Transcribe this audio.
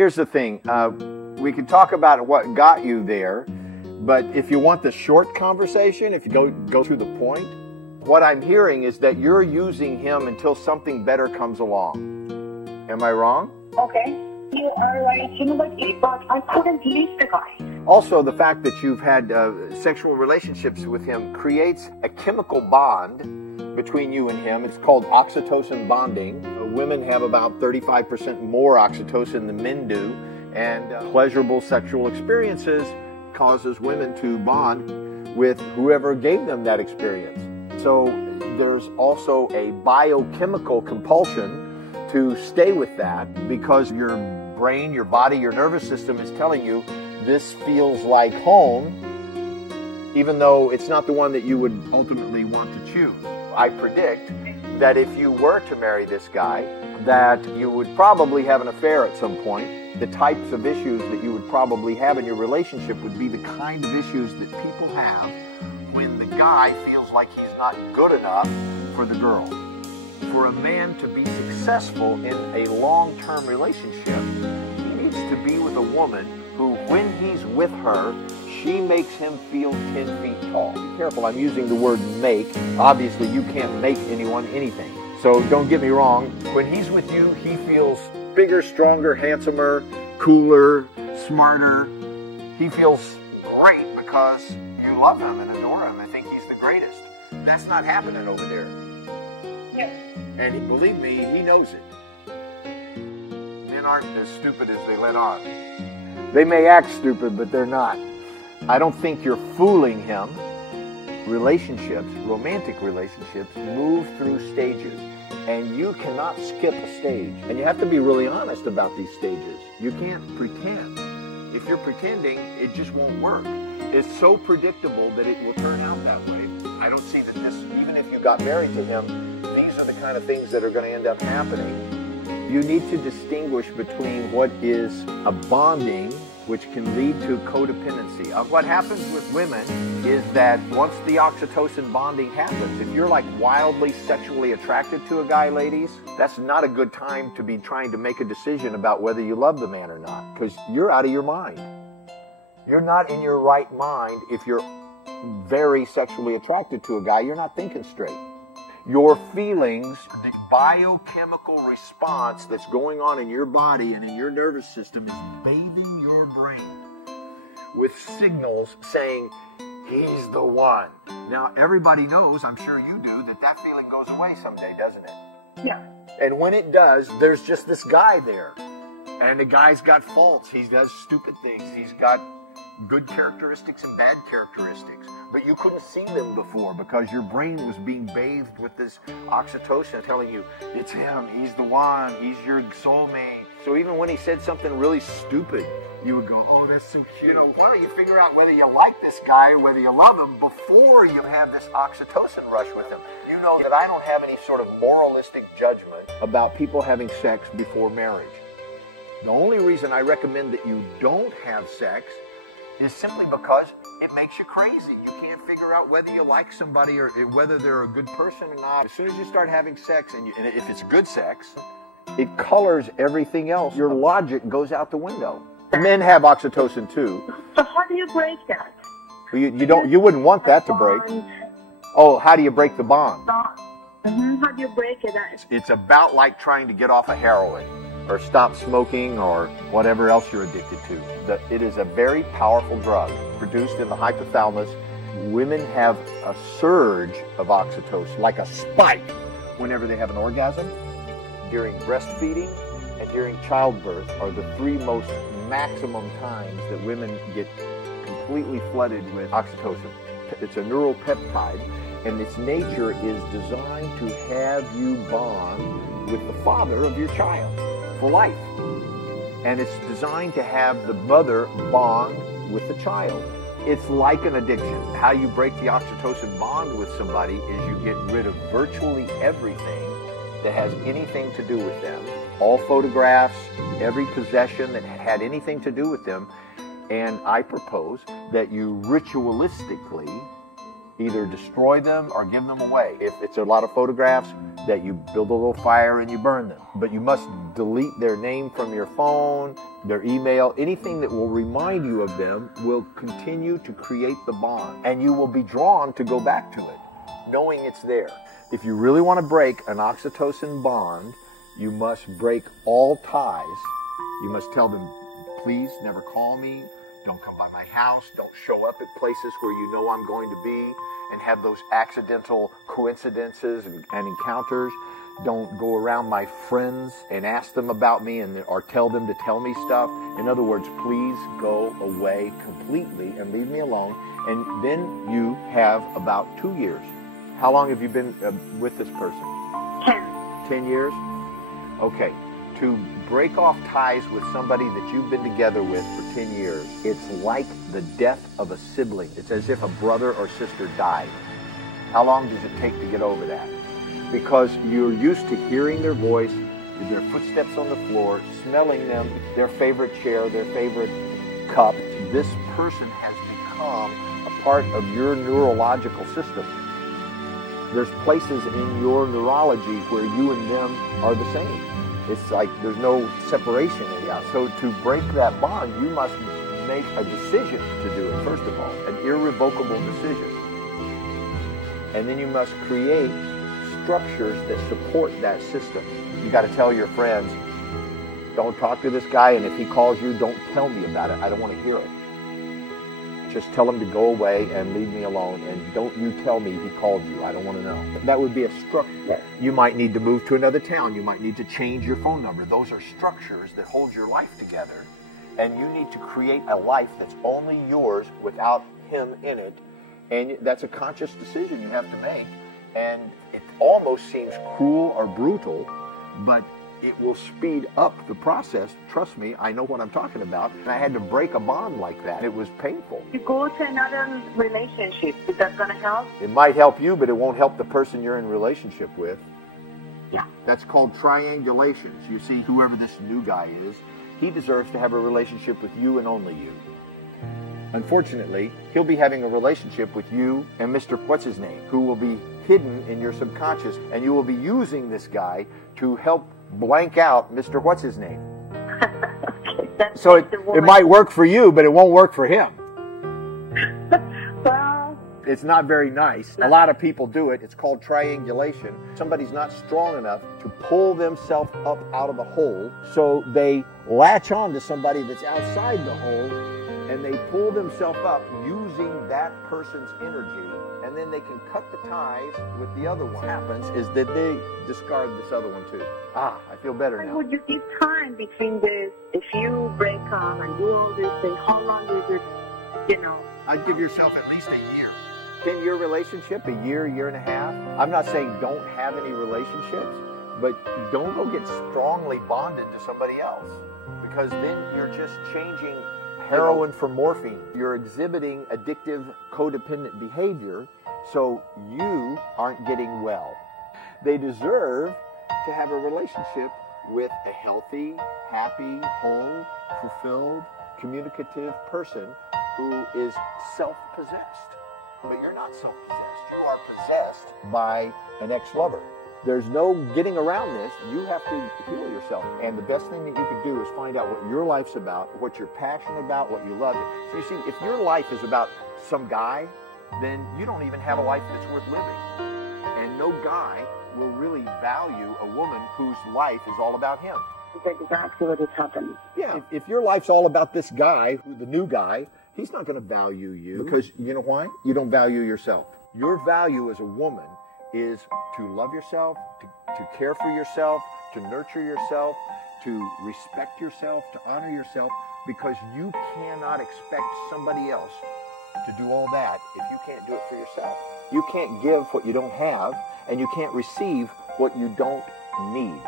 Here's the thing. We can talk about what got you there, but if you want the short conversation, if you go to the point, what I'm hearing is that you're using him until something better comes along. Am I wrong? Okay. You are right, but I couldn't leave the guy. Also, the fact that you've had sexual relationships with him creates a chemical bond between you and him. It's called oxytocin bonding. Women have about 35% more oxytocin than men do, and pleasurable sexual experiences causes women to bond with whoever gave them that experience. So there's also a biochemical compulsion to stay with that because your brain, your body, your nervous system is telling you this feels like home, even though it's not the one that you would ultimately want to choose. I predict that if you were to marry this guy, that you would probably have an affair at some point. The types of issues that you would probably have in your relationship would be the kind of issues that people have when the guy feels like he's not good enough for the girl. For a man to be successful in a long-term relationship, he needs to be with a woman who, when he's with her, she makes him feel 10 feet tall. Be careful, I'm using the word make. Obviously, you can't make anyone anything. So don't get me wrong. When he's with you, he feels bigger, stronger, handsomer, cooler, smarter. He feels great because you love him and adore him. I think he's the greatest. That's not happening over there. Yes. And believe me, he knows it. Men aren't as stupid as they let on. They may act stupid, but they're not. I don't think you're fooling him. Relationships, romantic relationships, move through stages. And you cannot skip a stage. And you have to be really honest about these stages. You can't pretend. If you're pretending, it just won't work. It's so predictable that it will turn out that way. I don't see that this, even if you got married to him, these are the kind of things that are going to end up happening. You need to distinguish between what is a bonding, which can lead to codependency. What happens with women is that once the oxytocin bonding happens, if you're like wildly sexually attracted to a guy, ladies, that's not a good time to be trying to make a decision about whether you love the man or not, because you're out of your mind. You're not in your right mind if you're very sexually attracted to a guy. You're not thinking straight. Your feelings, the biochemical response that's going on in your body and in your nervous system is bathing your brain with signals saying, he's the one. Now, everybody knows, I'm sure you do, that that feeling goes away someday, doesn't it? Yeah. And when it does, there's just this guy there. And the guy's got faults. He does stupid things. He's got good characteristics and bad characteristics. But you couldn't see them before because your brain was being bathed with this oxytocin telling you, it's him, he's the one, he's your soulmate. So even when he said something really stupid, you would go, oh, that's so cute. You know, why don't you figure out whether you like this guy or whether you love him before you have this oxytocin rush with him. You know that I don't have any sort of moralistic judgment about people having sex before marriage. The only reason I recommend that you don't have sex is simply because it makes you crazy. You can't figure out whether you like somebody or whether they're a good person or not. As soon as you start having sex, and if it's good sex, it colors everything else. Your logic goes out the window. Men have oxytocin too. So how do you break that? You wouldn't want that to break. Oh, how do you break the bond? How do you break it? It's about like trying to get off of heroin or stop smoking or whatever else you're addicted to. It is a very powerful drug produced in the hypothalamus. Women have a surge of oxytocin, like a spike, whenever they have an orgasm. During breastfeeding and during childbirth are the three most maximum times that women get completely flooded with oxytocin. It's a neuropeptide, and its nature is designed to have you bond with the father of your child for life. And it's designed to have the mother bond with the child. It's like an addiction. How you break the oxytocin bond with somebody is you get rid of virtually everything that has anything to do with them. All photographs, every possession that had anything to do with them. And I propose that you ritualistically either destroy them or give them away. If it's a lot of photographs, that you build a little fire and you burn them. But you must delete their name from your phone, their email. Anything that will remind you of them will continue to create the bond. And you will be drawn to go back to it, knowing it's there. If you really want to break an oxytocin bond, you must break all ties. You must tell them, please never call me. Don't come by my house. Don't show up at places where you know I'm going to be, and have those accidental coincidences and encounters. Don't go around my friends and ask them about me or tell them to tell me stuff. In other words, please go away completely and leave me alone. And then you have about 2 years. How long have you been with this person? 10. 10 years? Okay. To break off ties with somebody that you've been together with for 10 years, it's like the death of a sibling. It's as if a brother or sister died. How long does it take to get over that? Because you're used to hearing their voice, their footsteps on the floor, smelling them, their favorite chair, their favorite cup. This person has become a part of your neurological system. There's places in your neurology where you and them are the same. It's like there's no separation in that. So to break that bond, you must make a decision to do it, first of all, an irrevocable decision. And then you must create structures that support that system. You got to tell your friends, don't talk to this guy, and if he calls you, don't tell me about it. I don't want to hear it. Just tell him to go away and leave me alone, and don't you tell me he called you. I don't want to know. That would be a structure. You might need to move to another town. You might need to change your phone number. Those are structures that hold your life together. And you need to create a life that's only yours without him in it. And that's a conscious decision you have to make. And it almost seems cruel or brutal, but it will speed up the process. Trust me, I know what I'm talking about. I had to break a bond like that. It was painful. You go to another relationship, is that going to help? It might help you, but it won't help the person you're in relationship with. Yeah. That's called triangulations. You see, whoever this new guy is, he deserves to have a relationship with you and only you. Unfortunately, he'll be having a relationship with you and Mr. What's-His-Name, who will be hidden in your subconscious, and you will be using this guy to help blank out Mr. What's-His-Name. So it might work for you, but it won't work for him. Well, it's not very nice. A lot of people do it. It's called triangulation. Somebody's not strong enough to pull themselves up out of a hole, so they latch on to somebody that's outside the hole, and they pull themselves up using that person's energy, and then they can cut the ties with the other one. What happens is that they discard this other one too. I feel better now. Would you give time between this? If you break up and do all this thing, how long is it, I'd give yourself at least a year. 10-year relationship, a year, year and a half. I'm not saying don't have any relationships, but don't go get strongly bonded to somebody else, because then you're just changing heroin for morphine. You're exhibiting addictive, codependent behavior, so you aren't getting well. They deserve to have a relationship with a healthy, happy, whole, fulfilled, communicative person who is self-possessed. But you're not self-possessed. You are possessed by an ex-lover. There's no getting around this. You have to heal yourself. And the best thing that you can do is find out what your life's about, what you're passionate about, what you love. So you see, if your life is about some guy, then you don't even have a life that's worth living. And no guy will really value a woman whose life is all about him. That's exactly what is happening. Yeah, if your life's all about this guy, the new guy, he's not going to value you. Because you know why? You don't value yourself. Your value as a woman is to love yourself, to care for yourself, to nurture yourself, to respect yourself, to honor yourself, because you cannot expect somebody else to do all that if you can't do it for yourself. You can't give what you don't have, and you can't receive what you don't need.